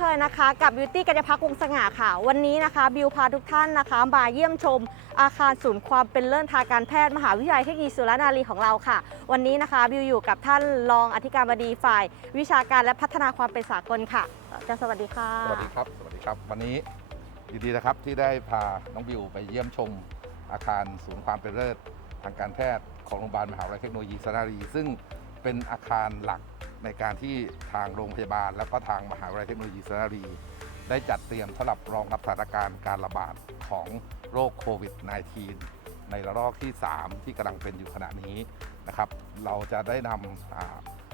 กันอีกเคยนะคะกับบิวตี้กัญญาพักวงสง่าค่ะ วันนี้นะคะบิวพาทุกท่านนะคะ มาเยี่ยมชมอาคารศูนย์ความเป็นเลิศทางการแพทย์มหาวิทยาลัยเทคโนโลยีสุรนารีของเราค่ะ วันนี้นะคะบิวอยู่กับท่านรองอธิการบดีฝ่าย วิชาการและพัฒนาความเป็นสากลค่ะอาจารย์สวัสดีค่ะ สวัสดีครับ สวัสดีครับ วันนี้ยินดีนะครับที่ได้พาน้องบิวไปเยี่ยมชมอาคารศูนย์ความเป็นเลิศทางการแพทย์ของโรงพยาบาลมหาวิทยาลัยเทคโนโลยีสุระบุรีซึ่งเป็นอาคารหลัก ในการที่ทางโรงพยาบาล และก็ทางมหาวิทยาลัยเทคโนโลยีสระบุรี ได้จัดเตรียมสำหรับรองรับสถานการณ์การระบาดของโรคโควิด -19 ในระลอกที่ 3 ที่กำลังเป็นอยู่ขณะนี้นะครับ เราจะได้น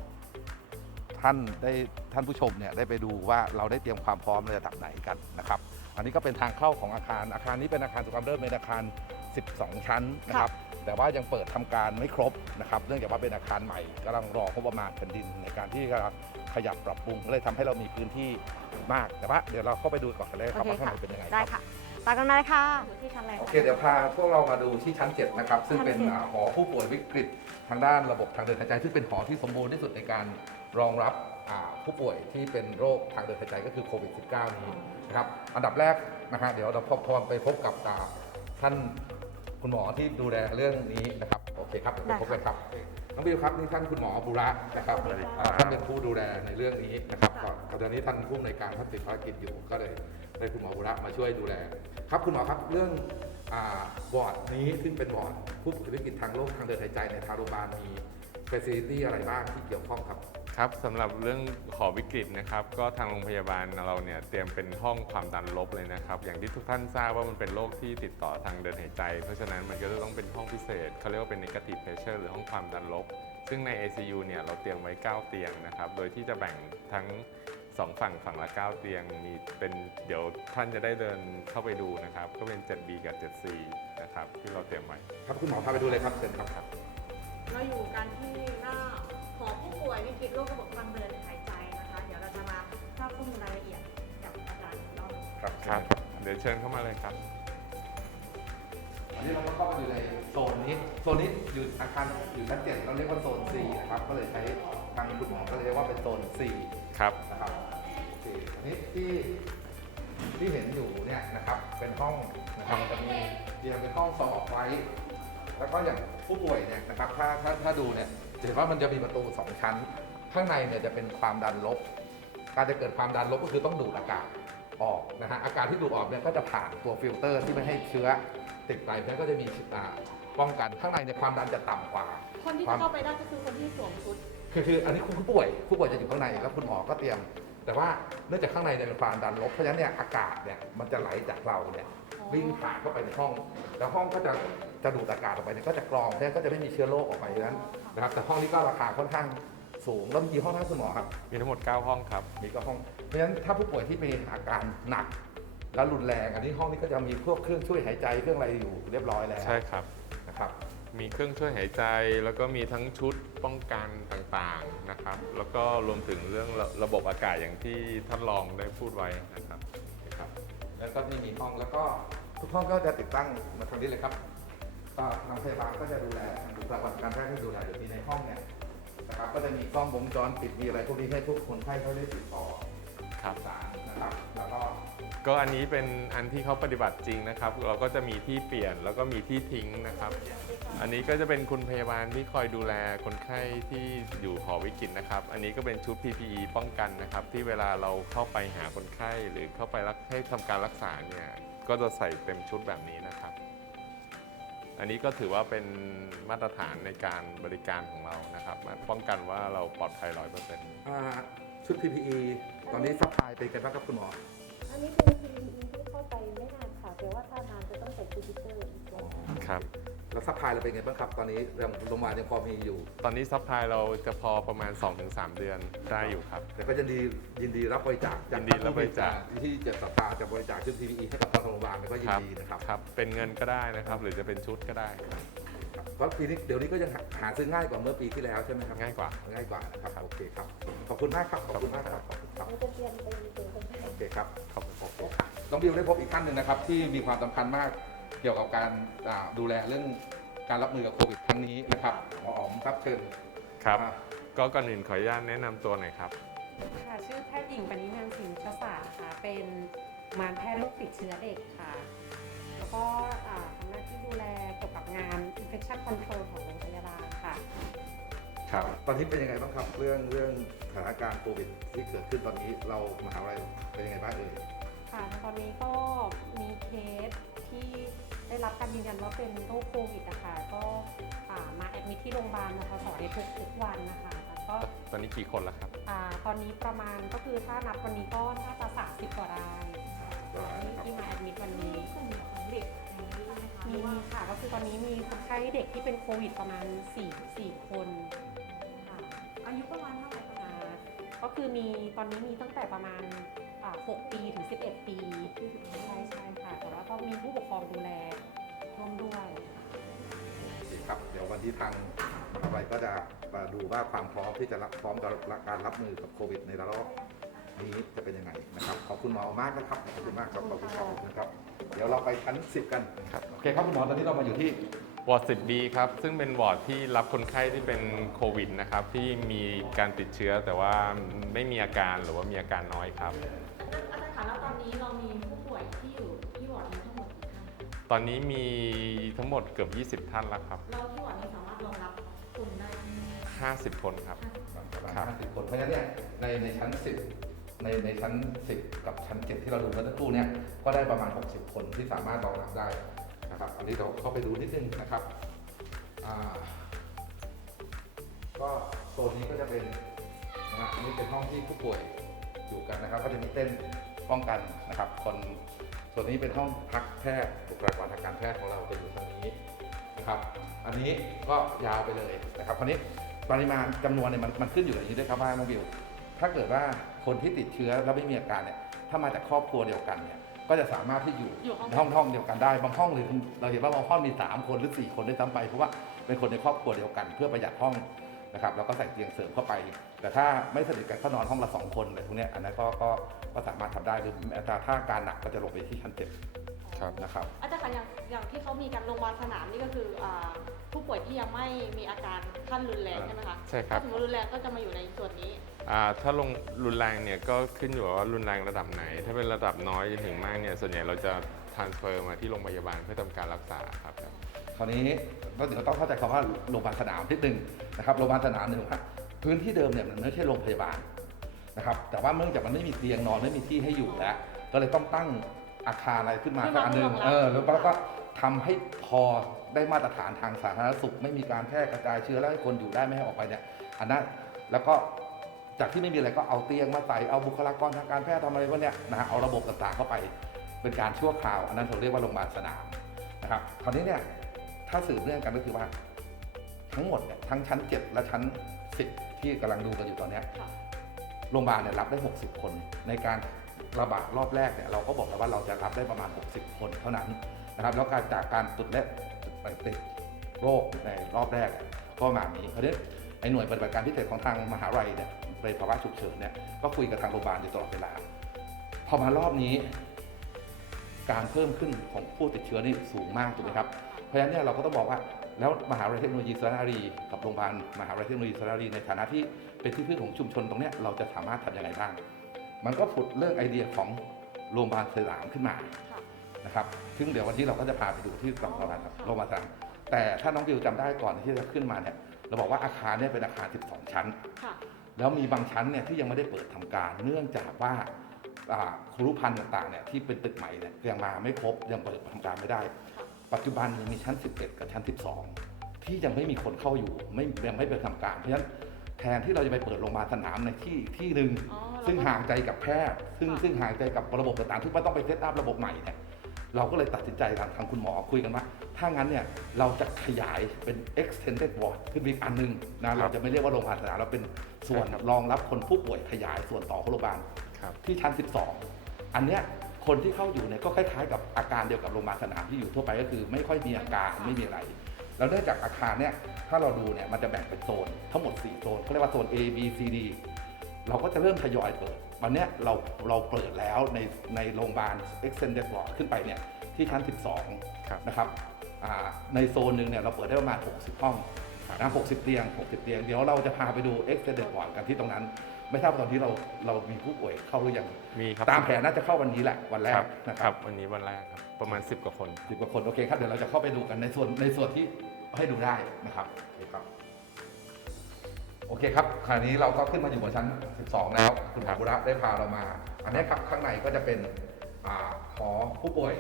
ำท่านได้ท่านผู้ชมเนี่ยได้ไปดูว่าเราได้เตรียมความพร้อมในระดับไหนกันนะครับ อันนี้ก็เป็นทางเข้าของอาคารอาคารนี้เป็นอาคารสุขภาพเริ่มในอาคาร 12 ชั้นนะครับ แต่ว่ายังเปิดทำการไม่ครบนะครับ เนื่องจากว่าเป็นอาคารใหม่กำลังรองบประมาณแผ่นดินในการที่จะขยับปรับปรุงก็เลยทำให้เรามีพื้นที่มาก แต่ว่าเดี๋ยวเราเข้าไปดูก่อนกันเลยครับโอเคว่าข้างในค่ะเป็นยังไงคได้รับค่ะตามกันมาเลยค่ะอยู่ที่ชั้นอะไรโอคะเคเดี๋ยวพาพวกเรามาดูที่ชั้น 7 นะครับ ซึ่งเป็นชั้นเจ็ดอ่าหอผู้ป่วยวิกฤตทางด้านระบบทางเดินหายใจซึ่งเป็นหอที่สมบูรณ์ที่สุดในการรองรับอ่าผู้ป่วยที่เป็นโรคทางเดินหายใจก็คือโควิด -19 นี้นะครับ อันดับแรกนะฮะเดี๋ยวเราพบพอไปพบกับอ่าท่าน คุณหมอที่ดูแลเรื่องนี้นะครับโอเคครับเดี๋ยวไปพบกันครับน้องบิวครับนี่ท่านคุณหมอบุระนะครับอ่าท่านเป็นผู้ดูแลในเรื่องนี้นะครับก็ตอนนี้ท่านผู้อำนวยการท่านติดภารกิจอยู่ก็เลยได้คุณหมอบุระมาช่วยดูแล ครับคุณหมอครับเรื่องอาวอร์ดนี้ซึ่งเป็นวอร์ดผู้ป่วยวิกฤตทางโรคทางเดินหายใจในทางโรงพยาบาลมีเฟสิลิตี้อะไรบ้างที่เกี่ยวข้องครับ ครับสำหรับเรื่องหอวิกฤตนะครับก็ทางโรงพยาบาลเราเนี่ยเตรียมเป็นห้องความดันลบเลยนะครับ อย่างที่ทุกท่านทราบว่ามันเป็นโรคที่ติดต่อทางเดินหายใจ เพราะฉะนั้นมันก็จะต้องเป็นห้องพิเศษเขาเรียกว่าเป็น negative pressure หรือห้องความดันลบ ซึ่งใน ICU เนี่ยเราเตรียมไว้ 9 เตียงนะครับ โดยที่จะแบ่งทั้ง 2 ฝั่งฝั่งละ 9 เตียงมีเป็นเดี๋ยวท่านจะได้เดินเข้าไปดูนะครับก็เป็น 7B กับ 7C นะครับที่เราเตรียมไว้ครับคุณหมอพาไปดูเลยครับเชิญครับครับเราอยู่กันที่หน้า หอผู้ป่วยวิกฤตโรคระบบทางเดินหายใจนะคะ เดี๋ยวเราจะมาทราบข้อมูลรายละเอียดกับอาจารย์อีกรอบหนึ่งครับครับ เดี๋ยวเชิญเข้ามาเลยครับอันนี้เราก็เข้ามาอยู่ในโซนนี้ โซนนี้อยู่อาคารอยู่ชั้นเจ็ดเราเรียกว่าโซน4นะครับ ก็เลยใช้ทางคุณหมอก็เลยเรียกว่าเป็นโซน4ครับนะครับสี่อันนี้ที่ที่เห็นอยู่เนี่ยนะครับ เป็นห้องนะครับจะมีเรียงเป็นห้องสอบไว้ แล้วก็อย่างผู้ป่วยเนี่ยนะครับ ถ้าถ้าถ้าดูเนี่ย จะเห็นว่ามันจะมีประตูสองชั้น ข้างในเนี่ยจะเป็นความดันลบ การจะเกิดความดันลบก็คือต้องดูดอากาศออกนะฮะอากาศที่ดูดออกเนี่ยก็จะผ่านตัวฟิลเตอร์ที่ไม่ให้เชื้อติดไปเพราะฉะนั้นก็จะมีอ่าป้องกันข้างในเนี่ยความดันจะต่ำกว่า คนที่จะเข้าไปได้ก็คือคนที่สวมชุด คือคืออันนี้คุณผู้ป่วยผู้ป่วยจะอยู่ข้างในแล้วคุณหมอก็เตรียม แต่ว่าเนื่องจากข้างในเนี่ยเป็นความดันลบเพราะฉะนั้นเนี่ยอากาศเนี่ยมันจะไหลจากเราเนี่ยอ๋อวิ่งผ่านเข้าไปในห้อง แล้วห้องก็จะจะดูดอากาศออกไปเนี่ยก็จะกรองเพราะฉะนั้นก็จะไม่มีเชื้อโรคออกไปนั้นนะครับแต่ห้องนี้ก็ราคาค่อนข้างสูงแล้วมีกี่ห้องนะคุณหมอครับมีทั้งหมด 9 ห้องครับมีก็ห้องเพราะฉะนั้นถ้าผู้ป่วยที่มีอาการหนัก และรุนแรงอันนี้ห้องนี้ก็จะมีพวกเครื่องช่วยหายใจเครื่องอะไรอยู่เรียบร้อยแล้วใช่ครับนะครับ มีเครื่องช่วยหายใจ แล้วก็มีทั้งชุดป้องกันต่างๆนะครับ แล้วก็รวมถึงเรื่องระระบบอากาศอย่างที่ท่านรองได้พูดไว้นะครับ นะครับ แล้วก็นี่มีห้องแล้วก็ทุกห้องก็จะติดตั้งมาทางนี้เลยครับก็ทางพยาบาลก็จะดูแลทางบุคลากรการแพทย์ที่ดูแลอยู่ที่ในห้องเนี่ยนะครับก็จะมีกล้องวงจรปิดมีอะไรพวกนี้ให้ทุกคนไข้เขาได้ติดต่อครับ สารนะครับ แล้วก็ ก็อันนี้เป็นอันที่เขาปฏิบัติจริงนะครับ เราก็จะมีที่เปลี่ยนแล้วก็มีที่ทิ้งนะครับ อันนี้ก็จะเป็นคุณพยาบาลที่คอยดูแลคนไข้ที่อยู่หอวิกฤตนะครับ อันนี้ก็เป็นชุด PPE ป้องกันนะครับ ที่เวลาเราเข้าไปหาคนไข้หรือเข้าไปรักให้ทำการรักษาเนี่ยก็จะใส่เต็มชุดแบบนี้นะครับ อันนี้ก็ถือว่าเป็นมาตรฐานในการบริการของเรานะครับป้องกันว่าเราปลอดภัยร้อยเปอร์เซ็นต์ชุด PPE ตอนนี้ซัพพายเป็นไงบ้างครับคุณหมอ อันนี้เป็น PPE ที่เข้าไปไม่นานค่ะ แต่ว่าถ้านานจะต้องใส่ฟิลเตอร์อีกรอบครับ แล้วซัพพลายเราเป็นไงบ้างครับ ตอนนี้โรงโรงพยาบาลยังพอมีอยู่ ตอนนี้ซัพพลายเราจะพอประมาณ 2-3 เดือนได้อยู่ครับ แต่ก็ยินดียินดีรับบริจาคจากยินดีรับบริจาคที่จะศรัทธาจะบริจาคชุด PPE ให้กับทางโรงพยาบาลก็ยินดีนะครับ ครับ เป็นเงินก็ได้นะครับ หรือจะเป็นชุดก็ได้ครับครับ เพราะปีนี้เดี๋ยวนี้ก็ยังหาหาซื้อง่ายกว่าเมื่อปีที่แล้วใช่ไหมครับง่ายกว่าง่ายกว่านะครับโอเคครับขอบคุณมากครับขอบคุณมากครับขอบคุณครับเราจะเตรียมไปเจอกันที่โอเคครับขอบคุณโอเคน้องบิวได้พบอีกท่านหนึ่งนะครับ ที่มีความสำคัญมากเกี่ยวกับการอ่าดูแลเรื่องการรับมือกับโควิดครั้งนี้นะครับหมออ๋อมครับเชิญครับอ่าก็ก่อนอื่นขออนุญาตแนะนำตัวหน่อยครับค่ะชื่อแพทย์หญิงปณินันท์สินชศาสตร์ค่ะเป็นมารแพทย์โรคติดเชื้อเด็กค่ะ แล้วก็อ่าทำหน้าที่ดูแลเกี่ยวกับงาน infection control ของโรงพยาบาลค่ะ ครับตอนนี้เป็นยังไงบ้างครับเรื่องเรื่องสถานการณ์โควิดที่เกิดขึ้นตอนนี้เรามหาวิทยาลัยเป็นยังไงบ้างเอ่ยค่ะตอนนี้ก็มีเคสที่ได้รับการยืนยันว่าเป็นโรคโควิดนะคะก็อ่ามาแอดมิทที่โรงพยาบาลนะคะสอนในทุกทุกๆวันนะคะแล้วก็ตอนนี้กี่คนแล้วครับอ่าตอนนี้ประมาณก็คือถ้านับวันนี้ก็น่าจะ30กว่ารายที่ที่มาแอดมิทวันนี้ คะมีมีค่ะ ก็คือตอนนี้มีคนไข้เด็กที่เป็นโควิดประมาณ4 4คนค่ะอายุประมาณเท่าไหร่คะอ่าก็คือมีตอนนี้มีตั้งแต่ประมาณอ่า6ปีถึง 11 ปีใช่ใช่ค่ะ แต่ว่าก็มีผู้ปกครองดูแลร่วมด้วย โอเคครับเดี๋ยววันที่ทางมหาวิทยาลัยก็จะมาดูว่าความพร้อมที่จะรับพร้อมกับการรับมือกับโควิดในระลอก นี้จะเป็นยังไงนะครับ ขอบคุณหมอมากนะครับ ขอบคุณมากครับขอบคุณครับขอบคุณครับ เดี๋ยวเราไปชั้น 10 กันครับโอเคครับคุณหมอตอนนี้เรามาอยู่ที่วอร์ด 10B ครับ ซึ่งเป็นวอร์ดที่รับคนไข้ที่เป็นโควิดนะครับที่มีการติดเชื้อแต่ว่าไม่มีอาการหรือว่ามีอาการน้อยครับ อาจารย์คะแล้วตอนนี้เรามีผู้ป่วยที่อยู่ที่วอร์ดนี้ทั้งหมดกี่ท่านตอนนี้มีทั้งหมดเกือบ 20 ท่านแล้วครับ เราที่วอร์ดนี้สามารถรองรับคนได้50 คนครับ ประมาณครับ50คนเพราะฉะนั้นเนี่ยในในชั้น 10 ในในชั้น 10 กับชั้น 7 ที่เราดูเมื่อสักครู่เนี่ยก็ได้ประมาณ 60 คนที่สามารถรองรับได้นะครับอันนี้เราเข้าไปดูนิดนึงนะครับก็โซนนี้ก็จะเป็นนะอันนี้เป็นห้องที่ผู้ป่วยอยู่กันนะครับ ก็จะมีเต้นป้องกันนะครับ คนส่วนนี้เป็นห้องพักแพทย์บุคลากรทางการแพทย์ของเราจะอยู่ตรงนี้นะครับ อันนี้ก็ยาวไปเลยนะครับคราวนี้ปริมาณจำนวนเนี่ยมันมันขึ้นอยู่อย่างนี้ด้วยครับว่าน้องบิว ถ้าเกิดว่าคนที่ติดเชื้อแล้วไม่มีอาการเนี่ย ถ้ามาจากครอบครัวเดียวกันเนี่ย ก็จะสามารถที่อยู่อยู่ห้องในห้องห้องเดียวกันได้ บางห้องหรือเราเห็นว่าบางห้องมี 3 คนหรือ 4 คนด้วยซ้ำไป เพราะว่าเป็นคนในครอบครัวเดียวกัน เพื่อประหยัดห้องนะครับแล้วก็ใส่เตียงเสริมเข้าไป แต่ถ้าไม่สนิทกันก็นอนห้องละ2คนอะไรพวกเนี้ยอันนั้นก็ก็ก็สามารถทำได้หรือแม้แต่ถ้าอาการหนักก็จะลงไปที่ชั้นเจ็ด ครับนะครับ อาจารย์คะอย่างอย่างที่เขามีการโรงพยาบาลสนามนี่ก็คืออ่าผู้ป่วยที่ยังไม่มีอาการขั้นรุนแรงใช่ไหมคะใช่ครับ ถ้าสมมติรุนแรงก็จะมาอยู่ในส่วนนี้ อ่าถ้าลงรุนแรงเนี่ยก็ขึ้นอยู่กับว่ารุนแรงระดับไหน ถ้าเป็นระดับน้อยจนถึงมากเนี่ยส่วนใหญ่เราจะ transfer มาที่โรงพยาบาลเพื่อทำการรักษาครับ คราวนี้ก็เดี๋ยวต้องเข้าใจคำว่าโรงพยาบาลสนามนิดนึงนะครับโรงพยาบาลสนามเนี่ยนะครับพื้นที่เดิมเนี่ยมันไม่ใช่โรงพยาบาลนะครับแต่ว่าเนื่องจากมันไม่มีเตียงนอนไม่มีที่ให้อยู่แล้ว ก็เลยต้องตั้ง อาคารอะไรขึ้นมาขึ้นสักมาอันหนึ่งรองรับเออแล้วก็ทำให้พอได้มาตรฐานทางสาธารณสุข ไม่มีการแพร่กระจายเชื้อแล้วให้คนอยู่ได้ไม่ให้ออกไปเนี่ยอันนั้นแล้วก็จากที่ไม่มีอะไรก็เอาเตียงมาใส่เอาบุคลากรทางการแพทย์ทำอะไรพวกเนี้ยนะฮะเอาระบบต่างๆเข้าไป เป็นการชั่วคราว อันนั้นเราเรียกว่าโรงพยาบาลสนามนะครับคราวนี้เนี่ยถ้าสืบเนื่องกันก็คือว่า ทั้งหมดเนี่ยทั้งชั้น 7 และชั้น 10 ที่กำลังดูกันอยู่ตอนเนี้ยค่ะโรงพยาบาลเนี่ยรับได้ 60 คนในการ ระบาดรอบแรกเนี่ยเราก็บอกแล้วว่าเราจะรับได้ประมาณ 60 คนเท่านั้นนะครับแล้วการจากการตรวจและติดโรคในรอบแรกก็ประมาณนี้เพราะฉะนั้นไอ้หน่วยปฏิบัติการพิเศษของทางมหาวิทยาลัยเนี่ยในภาวะฉุกเฉินเนี่ยก็คุยกับทางโรงพยาบาลอยู่ตลอดเวลาพอมารอบนี้ การเพิ่มขึ้นของผู้ติดเชื้อนี่สูงมากถูกไหมครับเพราะฉะนั้นเนี่ยเราก็ต้องบอกว่าแล้วมหาวิทยาลัยเทคโนโลยีสุรานารีกับโรงพยาบาลมหาวิทยาลัยเทคโนโลยีสุรานารีในฐานะที่เป็นที่พึ่งของชุมชนตรงเนี้ยเราจะสามารถทำยังไงบ้าง มันก็ผุดเรื่องไอเดียของโรงพยาบาลสนามขึ้นมาค่ะนะครับ ซึ่งเดี๋ยววันนี้เราก็จะพาไปดูที่โรงพยาบาลโรงพยาบาลสนามแต่ถ้าน้องบิวจำได้ก่อนที่จะขึ้นมาเนี่ย เราบอกว่าอาคารเนี่ยเป็นอาคาร 12 ชั้นค่ะแล้วมีบางชั้นเนี่ยที่ยังไม่ได้เปิดทำการ เนื่องจากว่าอ่าครุพันธ์ต่างๆเนี่ยที่เป็นตึกใหม่เนี่ยยังมาไม่ครบยังเปิดทำการไม่ได้ ปัจจุบันมีชั้น 11 กับชั้น 12 ที่ยังไม่มีคนเข้าอยู่ไม่ยังไม่เปิดทำการ เพราะฉะนั้น แทนที่เราจะไปเปิดโรงพยาบาลสนามในที่ที่หนึ่งอ๋อซึ่งแล้วก็ห่างไกลกับแพทย์ ซึ่งค่ะซึ่งห่างไกลกับระบบต่างๆที่ว่าต้องไปเซตอัพระบบใหม่เนี่ยเราก็เลยตัดสินใจทางทางคุณหมอคุยกันว่าถ้างั้นเนี่ยเราจะขยายเป็น extended ward ขึ้นไปอีกอันหนึงนะเราจะไม่เรียกว่าโรงพยาบาลสนามเราเป็นส่วนครับรองรับคนผู้ป่วยขยายส่วนต่อของโรงพยาบาล ครับ ที่ชั้น 12 อันเนี้ยคนที่เข้าอยู่เนี่ยก็คล้ายๆ กับอาการเดียวกับโรงพยาบาลสนามที่อยู่ทั่วไปก็คือ ไม่ค่อยมีอาการไม่มีอะไร แล้วเนื่องจากอาคารเนี่ยถ้าเราดูเนี่ยมันจะแบ่งเป็นโซนทั้งหมด 4 โซนเขาเรียกว่าโซน A B C D เราก็จะเริ่มทยอยเปิด วันเนี้ยเราเราเปิดแล้วในในโรงพยาบาล Extended Ward ขึ้นไปเนี่ยที่ชั้นครับ12 นะครับอ่าในโซนหนึ่งเนี่ยเราเปิดได้ประมาณ 60 ห้องครับนะ60 เตียง 60 เตียง เดี๋ยวเราจะพาไปดู extended ward กันที่ตรงนั้น ไม่ทราบว่าตอนนี้เราเรามีผู้ป่วยเข้าหรือยัง มีครับ ตามแผนน่าจะเข้าวันนี้แหละวันแรคกรับนะคครัรับบวันนี้วันแรกครับ ประมาณ 10 กว่าคนสิบกว่าคน โอเคครับ เดี๋ยวเราจะเข้าไปดูกันในส่วนในส่วนที่ ให้ดูได้นะครับโอเคครับโอเคครับคราวนี้เราก็ขึ้นมาอยู่บนชั้น 12 แล้วคุณหมอบุระได้พาเรามา อันนี้ครับข้างในก็จะเป็นหอผู้ป่วย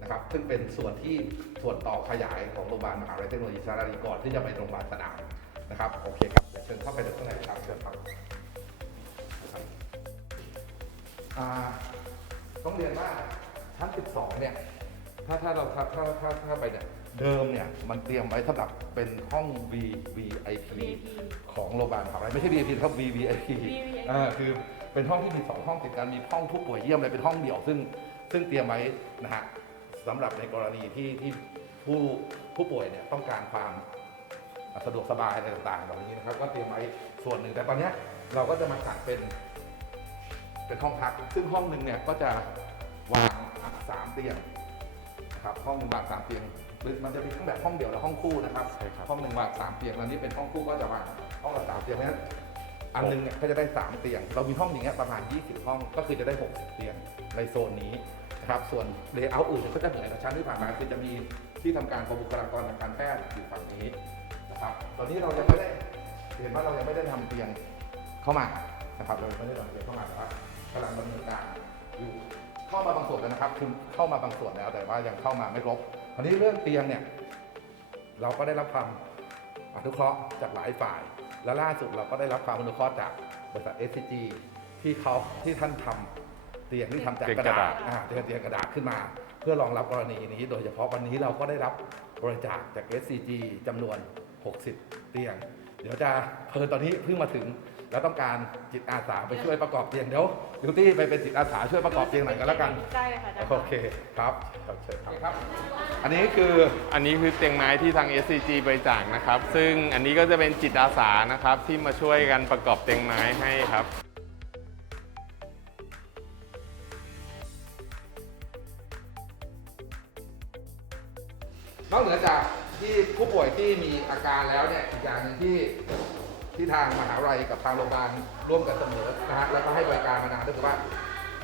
นะครับ ซึ่งเป็นส่วนที่ส่วนต่อขยายของโรงพยาบาลมหาวิทยาลัยเทคโนโลยีสารดีก่อนที่จะไปโรงพยาบาลสนามนะครับโอเคครับเชิญเข้าไปดูข้างในครับเชิญครับต้องเรียนว่าชั้น 12 เนี่ยถ้าถ้าเราถ้าถ้าถ้าถ้าไปเนี่ย เดิมเนี่ยมันเตรียมไว้สำหรับเป็นห้อง V VIP ของโรงพยาบาลมหาวิทยาลัยไม่ใช่ VIP ครับ VVIP อ่าคือเป็นห้องที่มีสองห้องติดกันมีห้องผู้ป่วยเยี่ยมเลยเป็นห้องเดี่ยวซึ่งซึ่งเตรียมไว้นะฮะสำหรับในกรณีที่ที่ผู้ผู้ป่วยเนี่ยต้องการความสะดวกสบายอะไรต่างๆเหล่านี้นะครับ ก็เตรียมไว้ส่วนหนึ่งแต่ตอนเนี้ยเราก็จะมาจัดเป็น เป็นห้องพัก ซึ่งห้องหนึ่งเนี่ยก็จะวางสามเตียงนะครับห้องหนึ่งวางสามเตียง หรือมันจะมีทั้งแบบห้องเดี่ยวและห้องคู่นะครับใช่ครับห้องหนึ่งวางสามเตียงแล้วนี่เป็นห้องคู่ก็จะวางห้องละสามเตียงเพราะฉะนั้นอันหนึงเนี่ยก็จะได้สามเตียง เรามีห้องอย่างเงี้ยประมาณ 20 ห้องก็คือจะได้ 60 เตียงในโซนนี้นะครับส่วนเลเยอร์อื่นเนี่ยก็จะเหมือนกับชั้นที่ผ่านมาคือจะมีที่ทำการของบุคลากรทางการแพทย์อยู่ฝั่งนี้นะครับตอนนี้เรายังไม่ได้เห็นว่าเรายังไม่ได้ทำเตียงเข้ามานะครับเรายังไม่ได้ทำเตียงเข้ามาแต่ว่ากำลังดำเนินการอยู่เข้ามาบางส่วนแล้วนะครับคือเข้ามาบางส่วนแล้วแต่ว่ายังเข้ามาไม่ครบ คราวนี้เรื่องเตียงเนี่ยเราก็ได้รับความอนุเคราะห์จากหลายฝ่าย และล่าสุดเราก็ได้รับความอนุเคราะห์จากบริษัท SCG ที่เขาที่ท่านทำเตียงที่ทำจากเตียงกระดาษกระดาษอ่าเตียงเตียงกระดาษขึ้นมา เพื่อรองรับกรณีนี้ โดยเฉพาะวันนี้เราก็ได้รับบริจาคจาก SCG จำนวน 60 เตียง เดี๋ยวจะเพลินตอนนี้เพิ่งมาถึง แล้วต้องการจิตอาสาไปช่วยประกอบเตียงเดี๋ยวดิวตี้ไปเป็นจิตอาสาช่วยประกอบเตียงหน่อยกันแล้วกันใกล้เลยค่ะอาจารย์โอเคครับครับเชิญครับ อันนี้คืออันนี้คือเตียงไม้ที่ทาง SCG บริจาคนะครับ ซึ่งอันนี้ก็จะเป็นจิตอาสานะครับที่มาช่วยกันประกอบเตียงไม้ให้ครับนอกเหนือจากที่ผู้ป่วยที่มีอาการแล้วเนี่ยอีกอย่างหนึ่งที่ ที่ทางมหาวิทยาลัยกับทางโรงพยาบาลร่วมกันเสมอนะฮะแล้วก็ให้บริการมานานก็คือว่า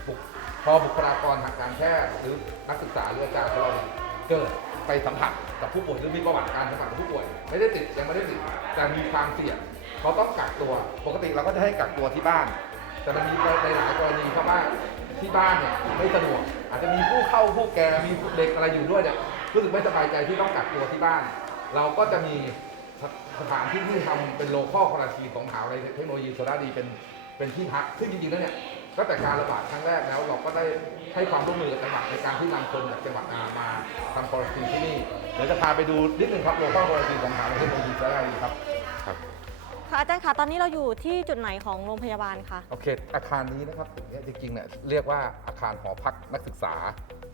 บุคพอบุคลากรทางการแพทย์หรือนักศึกษาหรืออาจารย์ของเราเนี่ยเกิดไปสัมผัสกับผู้ป่วยหรือมีประวัติการสัมผัสกับผู้ป่วย ไม่ได้ติดยังไม่ได้ติดแต่มีความเสี่ยงเขาต้องกักตัวปกติเราก็จะให้กักตัวที่บ้าน แต่มันมีในหลายกรณีเพราะว่าที่บ้านเนี่ยไม่สะดวกอาจจะมีผู้เข้าผู้แก่มีเด็กอะไรอยู่ด้วยเนี่ยรู้สึกไม่สบายใจที่ต้องกักตัวที่บ้าน เราก็จะมี สสถานที่ที่ทำเป็นโลคอลคอราทีของมหาวิทยาลัยเทคโนโลยีโซดาดีเป็นเป็นที่พัก ซึ่งจริงๆแล้วเนี่ยตั้งแต่การระบาดครั้งแรกแล้ว เราก็ได้ให้ความร่วมมือกับจังหวัดในการที่นำคนจากจังหวัดนามาทำคอราทีที่นี่เดี๋ยวจะพาไปดูนิดนึงครับโลคอลคอราทีของมหาวิทยาลัยเทคโนโลยีโซดาดีครับ ค่ะอาจารย์คะตอนนี้เราอยู่ที่จุดไหนของโรงพยาบาลคะ โอเค อาคารนี้นะครับตึกเนี้ยจริงๆเนี่ยเรียกว่าอาคารหอพักนักศึกษา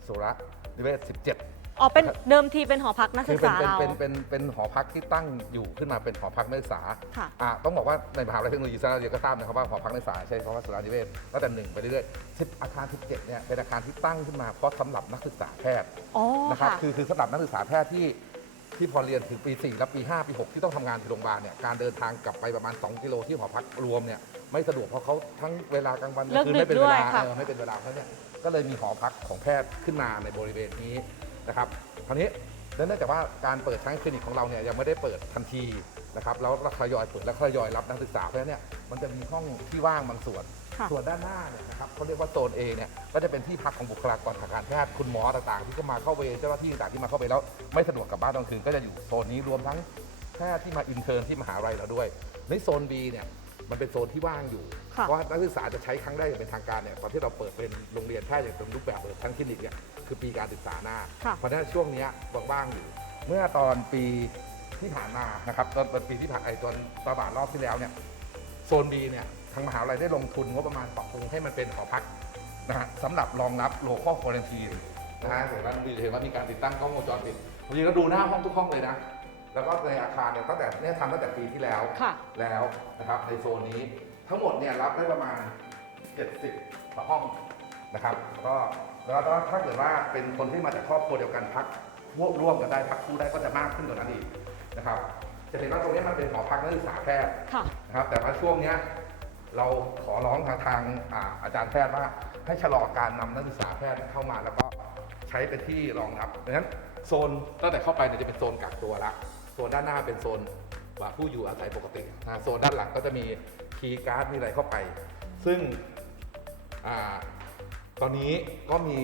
สุระนิเวศ 17 อ๋อเป็นเดิมทีเป็นหอพักนักคืศึอกเป็นษาเป็นเราเป็นเป็นเป็นหอพักที่ตั้งอยู่ขึ้นมาเป็นหอพักนักศึกษาค่ะ อ่าต้องบอกว่าในมหาวิทยาลัยเทคโนโลยีสารเดียก็ทราบนะครับว่าหอพักนักศึกษาใช้คำว่าสุรานิเวศตั้งแต่หนึ่งไปเรื่อยๆสิบอาคาร17เนี่ยเป็นอาคารที่ตั้งขึ้นมาเพราะสำหรับนักศึกษาแพทย์อ๋อนะครับค่ะ คือคือสำหรับนักศึกษาแพทย์ที่ที่พอเรียนถึงปี4และปี 5 ปี 6 ที่ต้องทำงานที่โรงพยาบาลเนี่ยการเดินทางกลับไปประมาณ 2 กิโลที่หอพักรวมเนี่ยไม่สะดวกเพราะเขาทั้งเวลากลางวันกลางคืนเลิไม่กดึกเป็นเวด้วยลาค่ะ เออไม่เป็นเวลาเพราะเนี่ยก็เลยมีหอพักของแพทย์ขึ้นมาในบริเวณนี้ นะครับคราวนี้และเนื่องจากว่าการเปิดทั้งคลินิกของเราเนี่ยยังไม่ได้เปิดทันทีนะครับแล้วเราทยอยเปิดและทยอยรับนักศึกษาเพราะฉะนั้นเนี่ยมันจะมีห้องที่ว่างบางส่วน ส่วนด้านหน้าเนี่ยนะครับเขาเรียกว่าโซน A เนี่ยก็จะเป็นที่พักของบุคลากรทางการแพทย์คุณหมอต่างๆ ที่ก็มาเข้าเวรเจ้าหน้าที่ต่างๆที่มาเข้าเวรแล้วไม่สะดวกกลับบ้านตอนคืนก็จะอยู่โซนนี้รวมทั้งแพทย์ที่มาอินเทอร์นที่มหาลัยเราด้วยในโซน B เนี่ย มันเป็นโซนที่ว่างอยู่ ค่ะเพราะว่านักศึกษาจะใช้ครั้งแรกอย่างเป็นทางการเนี่ยตอนที่เราเปิดเป็นโรงเรียนแพทย์อย่างเต็มรูปแบบเลยทั้งคลินิกเนี่ยคือปีการศึกษาหน้า ค่ะ เพราะฉะนั้นช่วงเนี้ยว่างๆอยู่ เมื่อตอนปีที่ผ่านมานะครับตอนตอนปีที่ผ่านไอ้ตอนระบาดรอบที่แล้วเนี่ยโซน B เนี่ยทางมหาวิทยาลัยได้ลงทุนงบประมาณปรับปรุงให้มันเป็นหอพักนะฮะสำหรับรองรับโลคอลควอลันทีนะฮะเห็นว่าดูเห็นว่ามีการติดตั้งกล้องวงจรปิดจริงๆแล้วดูหน้าห้องทุกห้องเลยนะ แล้วก็ในอาคารเนี่ยตั้งแต่เนี่ยทำตั้งแต่ปีที่แล้วค่ะ แล้วนะครับในโซนนี้ทั้งหมดเนี่ยรับได้ประมาณ 70ต่อห้องนะครับก็แล้วก็ถ้าเกิดว่าเป็นคนที่มาจากครอบครัวเดียวกันพักร่วมร่วมกันได้พักคู่ได้ก็จะมากขึ้นกว่านั้นอีกนะครับจะเห็นว่าตรงนี้มันเป็นหอพักนักศึกษาแพทย์ค่ะ นะครับแต่ว่าช่วงเนี้ยเราขอร้องทางทางอ่าอาจารย์แพทย์ว่าให้ชะลอการนำนักศึกษาแพทย์เข้ามาแล้วก็ใช้เป็นที่รองรับดังนั้นโซนตั้งแต่เข้าไปเนี่ยจะเป็นโซนกักตัวละโซ นด้านหน้าเป็นโซนว่าผู้อยู่อาศัยปกตินะโซนด้านหลังก็จะมีคีย์การ์ดมีอะไรเข้าไป ซึ่งอ่าตอนนี้ก็มี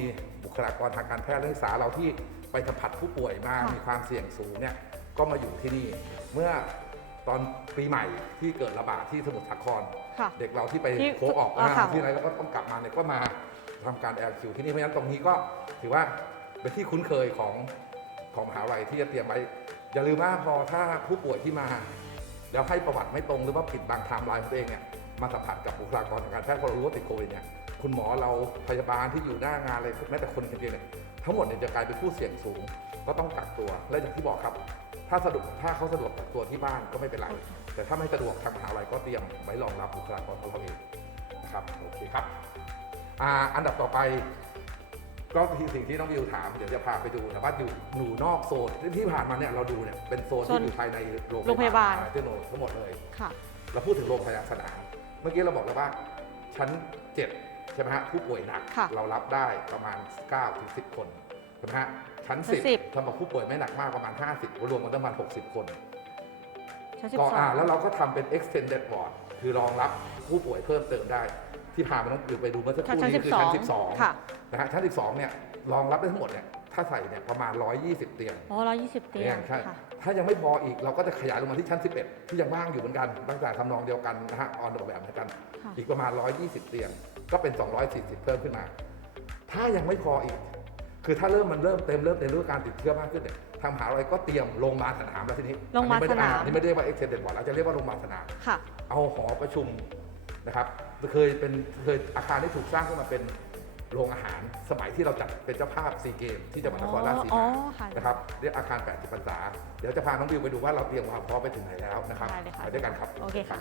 บุคลากรทางการแพทย์และนักศึกษาเราที่ไปสัมผัสผู้ป่วยมาค่ะมีความเสี่ยงสูงเนี่ยก็มาอยู่ที่นี่เมื่อตอนปีใหม่ที่เกิดระบาดที่สมุทรสาครค่ะเด็กเราที่ไปที่โคออกอ่าค่ะที่อะไรแล้วก็ต้องกลับมาเนี่ยก็มาทำการแอลคิวที่นี่เพราะฉะนั้นตรงนี้ก็ถือว่าเป็นที่คุ้นเคยของของมหาวิทยาลัยที่จะเตรียมไว้ อย่าลืมว่าพอถ้าผู้ป่วยที่มาแล้วให้ประวัติไม่ตรงหรือว่าผิดบางไทม์ไลน์ของตัวเองเนี่ยมาสัมผัสกับบุคลากรทางการแพทย์พอเรารู้ว่าติดโควิดเนี่ยคุณหมอเราพยาบาลที่อยู่หน้างานอะไรแม้แต่คนเพียงเนี่ยทั้งหมดเนี่ยจะกลายเป็นผู้เสี่ยงสูง ก็ต้องกักตัวและอย่างที่บอกครับ ถ้าสะดวกถ้าเขาสะดวกกักตัวที่บ้านก็ไม่เป็นไร แต่ถ้าไม่สะดวกทางมหาลัยก็เตรียมไว้รองรับบุคลากรของเราเองนะครับโอเคครับออันดับต่อไป ก็ที่สิ่งที่น้องบิวถามเดี๋ยวจะพาไปดูแต่ว่าอยู่หนูนอกโซนที่ที่ผ่านมาเนี่ยเราดูเนี่ยเป็นโซนโซที่นอยู่ภายในโรงโรงพยาบาลที่โนทั้งหมดเลยค่ะเราพูดถึงโรงพยาบาลสนามเมื่อกี้เราบอกแล้วว่าชั้น7ใช่ไหมฮะผู้ป่วยหนักค่ะเรารับได้ประมาณ9ถึง10 คนใช่ไหมฮะชั้นชั้น10 10สำหรับผู้ป่วยไม่หนักมากประมาณ 50รวมกันประมาณ 60 คนชั้นสิบก็สองอ่าแล้วเราก็ทำเป็น extended ward คือรองรับผู้ป่วยเพิ่มเติมได้ ที่พามาต้องอยู่ไปดูเมื่อสักครู่ชั้นนี้สิบคือสอชั้งน12 ค่ะ นะฮะชั้น 12 เนี่ยรองรับได้ทั้งหมดเนี่ยถ้าใส่เนี่ยประมาณ 120 เตียงอ๋อร้อยยี่สิบเตียงใช่ค่ะ ถ้ายังไม่พออีกเราก็จะขยายลงมาที่ชั้น 11 ที่ยังว่างอยู่เหมือนกันตั้งแต่ทำนองเดียวกันนะฮะออนออกแบบเหมือนกัน ค่ะ อีกประมาณ 120 เตียง ก็เป็น 240 เพิ่มขึ้นมา ถ้ายังไม่พออีก คือถ้าเริ่มมันเริ่มเต็มเริ่มเต็มด้วยการติดเชื้อมากขึ้นเนี่ยทางมหาวิทยาลัยก็เตรียมโรงพยาบาลสนามแล้วทีนี้โรงพยาบาลสนาม อันนี้ไม่ได้เรียกว่า extended ward แล้วจะเรียกว่าโรงพยาบาลสนาม ค่ะ เอาหอประชุม นะครับเคยเป็นเคยอาคารที่ถูกสร้างขึ้นมาเป็นโรงอาหารสมัยที่เราจัดเป็นเจ้าภาพซีเกมที่จังหวัดนครราชสีอ๋อมาค่ะ นะครับเรียกอาคาร 80พรรษา เดี๋ยวจะพาน้องบิวไปดูว่าเราเตรียมความพร้อมไปถึงไหนแล้วนะครับได้เลยค่ะ ไปด้วยกันครับ โอเคค่ะ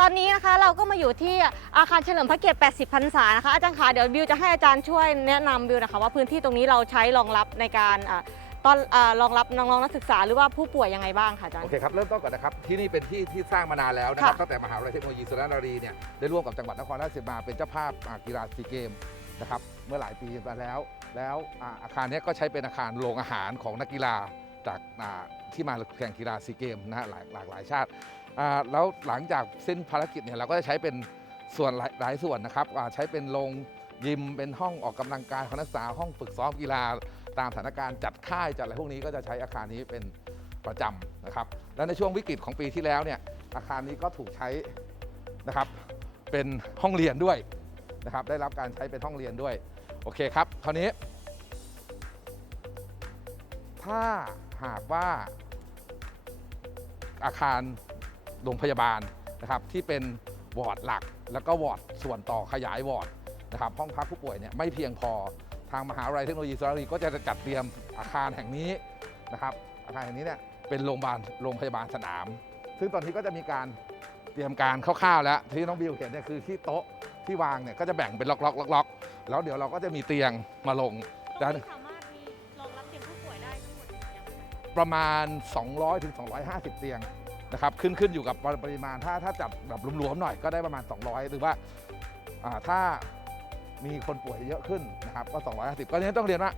ตอนนี้นะคะเราก็มาอยู่ที่อาคารเฉลิมพระเกียรติ 80 พรรษานะคะอาจารย์คะเดี๋ยวบิวจะให้อาจารย์ช่วยแนะนำบิวนะคะว่าพื้นที่ตรงนี้เราใช้รองรับในการอ่า ตอนอ่ารองรับน้องๆนักศึกษาหรือว่าผู้ป่วยยังไงบ้างคะอาจารโอย์เคครับ เริ่มต้นก่อนนะครับ ที่นี่เป็นที่ที่สร้างมานานแล้วนะครับค่ะ ตั้งแต่มหาวิทยาลัยเทคโนโลยีสุรนารีเนี่ยได้ร่วมกับจังหวัดนครราชสีมาเป็นเจ้าภาพอ่ากีฬาซีเกมนะครับเมื่อหลายปีมาแล้ว แล้วอ่าอาคารเนี้ยก็ใช้เป็นอาคารโรงอาหารของนักกีฬาจากอ่าที่มาแข่งกีฬาซีเกมนะฮะหลายหลากหลายชาติอ่าแล้วหลังจากสิ้นภารกิจเนี่ยเราก็จะใช้เป็นส่วนหลายหลายส่วนนะครับอ่าใช้เป็นโรงยิมเป็นห้องออกกำลังกายของนักศึกษาห้องฝึกซ้อมกีฬา ตามสถานการณ์จัดค่ายจัดอะไรพวกนี้ก็จะใช้อาคารนี้เป็นประจำนะครับ และในช่วงวิกฤตของปีที่แล้วเนี่ยอาคารนี้ก็ถูกใช้นะครับเป็นห้องเรียนด้วยนะครับ ได้รับการใช้เป็นห้องเรียนด้วยโอเคครับคราวนี้ ถ้าหากว่าอาคารโรงพยาบาลนะครับที่เป็นวอร์ดหลัก แล้วก็วอร์ดส่วนต่อขยายวอร์ดนะครับห้องพักผู้ป่วยเนี่ยไม่เพียงพอ ทางมหาวิทยาลัยเทคโนโลยีสุราษฎร์ธานีก็จะจัดเตรียมอาคารแห่งนี้นะครับ อาคารแห่งนี้เนี่ยเป็นโรงพยาบาลโรงพยาบาลสนาม ซึ่งตอนนี้ก็จะมีการเตรียมการคร่าวๆแล้วที่น้องบิวเห็นเนี่ยคือที่โต๊ะที่วางเนี่ยก็จะแบ่งเป็นล็อกๆล็อกๆแล้วเดี๋ยวเราก็จะมีเตียงมาลงตรงนี้สามารถมีรองรับเตียงผู้ป่วยได้ทั้งหมดกี่เตียงคะประมาณ 200ถึง250 เตียงนะครับขึ้นขึ้นอยู่กับปริมาณถ้าถ้าจัดแบบรวมๆหน่อยก็ได้ประมาณ 200 หรือว่าอ่าถ้า มีคนป่วยเยอะขึ้นนะครับก็ 250 ก็นี้ต้องเรียนว่า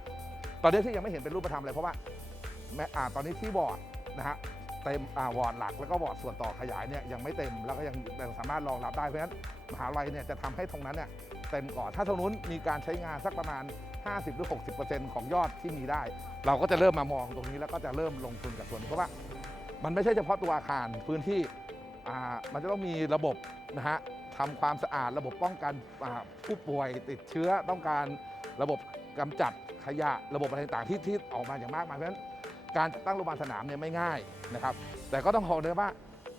ตอนนี้ที่ยังไม่เห็นเป็นรูปธรรมเลยเพราะว่าแม้อ่าตอนนี้ที่วอร์ดนะฮะเต็มอ่าวอร์ดหลักแล้วก็วอร์ดส่วนต่อขยายเนี่ยยังไม่เต็มแล้วก็ยังยังสามารถรองรับได้เพราะฉะนั้นมหาลัยเนี่ยจะทำให้ตรงนั้นเนี่ยเต็มก่อนถ้าตรงนู้นมีการใช้งานสักประมาณ 50 หรือ 60%ของยอดที่มีได้ เราก็จะเริ่มมามองตรงนี้แล้วก็จะเริ่มลงทุนกับส่วนเพราะว่า มันไม่ใช่เฉพาะตัวอาคารพื้นที่ มันจะต้องมีระบบนะฮะทำความสะอาดระบบป้องกันผู้ป่วยติดเชื้อต้องการระบบกำจัดขยะระบบอะไรต่างๆที่ที่ออกมาอย่างมากมายเพราะฉะนั้นการตั้งโรงพยาบาลสนามเนี่ยไม่ง่ายนะครับ แต่ก็ต้องขอเลยว่า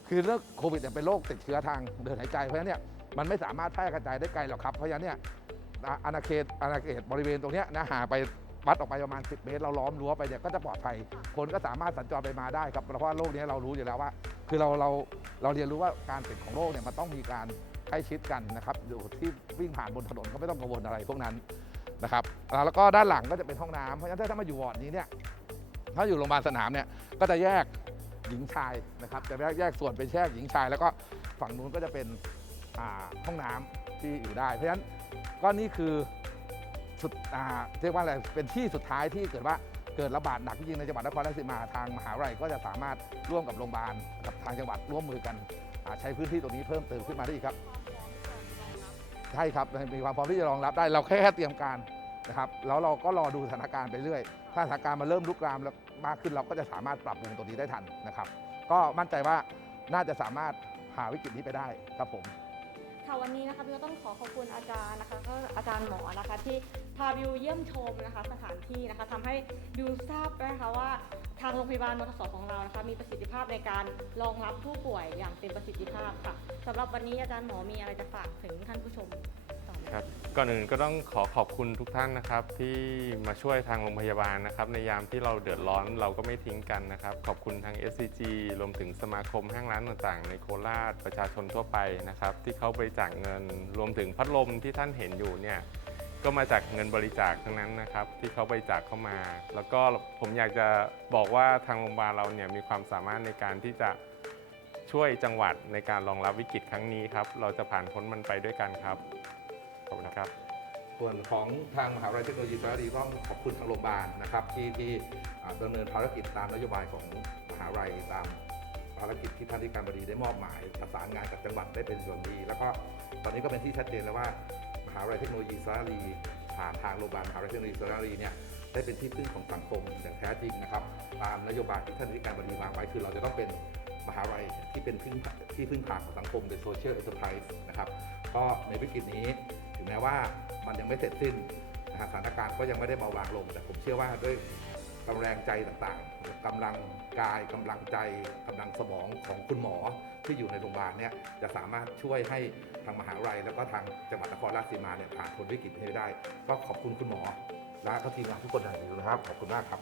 คือเรื่องโควิดเนี่ยเป็นโรคติดเชื้อทางเดินหายใจเพราะฉะนั้นเนี่ยมันไม่สามารถแพร่กระจายได้ไกลหรอกครับเพราะฉะนั้นเนี่ยอาณาเขตอาณาเขตบริเวณตรงนี้นะห่างไป วัดออกไปประมาณ 10 เมตร เราล้อมรั้วไปเนี่ยก็จะปลอดภัย คนก็สามารถสัญจรไปมาได้ครับ เพราะว่าโรคนี้เรารู้อยู่แล้วว่า คือเราเราเราเรียนรู้ว่าการติดของโรคเนี่ยมันต้องมีการใกล้ชิดกันนะครับอยู่ที่วิ่งผ่านบนถนนก็ไม่ต้องกังวลอะไรพวกนั้นนะครับแล้วก็ด้านหลังก็จะเป็นห้องน้ำเพราะฉะนั้นถ้ามาอยู่วอร์ดนี้เนี่ยถ้าอยู่โรงพยาบาลสนามเนี่ยก็จะแยกหญิงชายนะครับจะแยกแยกส่วนเป็นแยกหญิงชาย แล้วก็ฝั่งนู้นก็จะเป็นอ่าห้องน้ำที่อยู่ได้ เพราะฉะนั้นก็นี่คือ สุดเรียกว่าอะไรเป็นที่สุดท้ายที่เกิดว่าเกิดระบาดหนักจริงในจังหวัดนครราชสีมาทางมหาวิทยาลัยก็จะสามารถร่วมกับโรงพยาบาลกับทางจังหวัดร่วมมือกันใช้พื้นที่ตรงนี้เพิ่มเติมขึ้นมาได้อีกครับใช่ครับมีความพร้อมที่จะรองรับได้เราแค่เตรียมการนะครับแล้วเราก็รอดูสถานการณ์ไปเรื่อยถ้าสถานการณ์มันเริ่มลุกลามแล้วมากขึ้นเราก็จะสามารถปรับปรุงตรงนี้ได้ทันนะครับ ก็มั่นใจว่าน่าจะสามารถผ่าวิกฤตนี้ไปได้ครับผม ค่ะวันนี้นะคะบิวก็ต้องขอขอบคุณอาจารย์นะคะก็อาจารย์หมอนะคะที่พาบิวเยี่ยมชมนะคะสถานที่นะคะทำให้บิวทราบนะคะว่าทางโรงพยาบาลมทสของเรานะคะมีประสิทธิภาพในการรองรับผู้ป่วยอย่างเต็มประสิทธิภาพค่ะสำหรับวันนี้อาจารย์หมอมีอะไรจะฝากถึงท่านผู้ชมต่อไหม ครับก่อนอื่นก็ต้องขอขอบคุณทุกท่านนะครับที่มาช่วยทางโรงพยาบาลนะครับในยามที่เราเดือดร้อนเราก็ไม่ทิ้งกันนะครับ ขอบคุณทาง SCG รวมถึงสมาคมห้างร้านต่างๆ ในโคราชประชาชนทั่วไปนะครับที่เขาบริจาคเงิน รวมถึงพัดลมที่ท่านเห็นอยู่เนี่ยก็มาจากเงินบริจาคทั้งนั้นนะครับที่เขาบริจาคเข้ามา แล้วก็ผมอยากจะบอกว่าทางโรงพยาบาลเราเนี่ยมีความสามารถในการที่จะช่วยจังหวัดในการรองรับวิกฤตครั้งนี้ครับเราจะผ่านพ้นมันไปด้วยกันครับ ขอบคุณครับ ส่วนของทางมหาวิทยาลัยเทคโนโลยีสารดีก็ขอบคุณทางโรงพยาบาลนะครับที่ที่อ่าดำเนินภารกิจตามนโยบายของมหาวิทยาลัยตามภารกิจที่ท่านที่การบดีได้มอบหมายประสานงานกับจังหวัดได้เป็นส่วนดี แล้วก็ตอนนี้ก็เป็นที่ชัดเจนแล้วว่ามหาวิทยาลัยเทคโนโลยีสารดีผ่านทางโรงพยาบาลมหาวิทยาลัยเทคโนโลยีสารดีเนี่ยได้เป็นที่พึ่งของสังคมอย่างแท้จริงนะครับตามนโยบายที่ท่านที่การบดีวางไว้คือเราจะต้องเป็นมหาวิทยาลัยที่เป็นพึ่งที่พึ่งพาของสังคมเป็นโซเชียลเอ็นเตอร์ไพรส์นะครับ ก็ในวิกฤตนี้ ถึงแม้ว่ามันยังไม่เสร็จสิ้นนะฮะสถานการณ์ก็ยังไม่ได้เบาบางลง แต่ผมเชื่อว่าด้วยกำลังใจต่างๆกำลังกายกำลังใจกำลังสมองของคุณหมอที่อยู่ในโรงพยาบาลเนี่ยจะสามารถช่วยให้ทางมหาวิทยาลัย แล้วก็ทางจังหวัดนครราชสีมาเนี่ยผ่านพ้นวิกฤตนี้ได้ ก็ขอบคุณคุณหมอและก็ทีมงานทุกคนอย่างดีนะครับ ขอบคุณมากครับ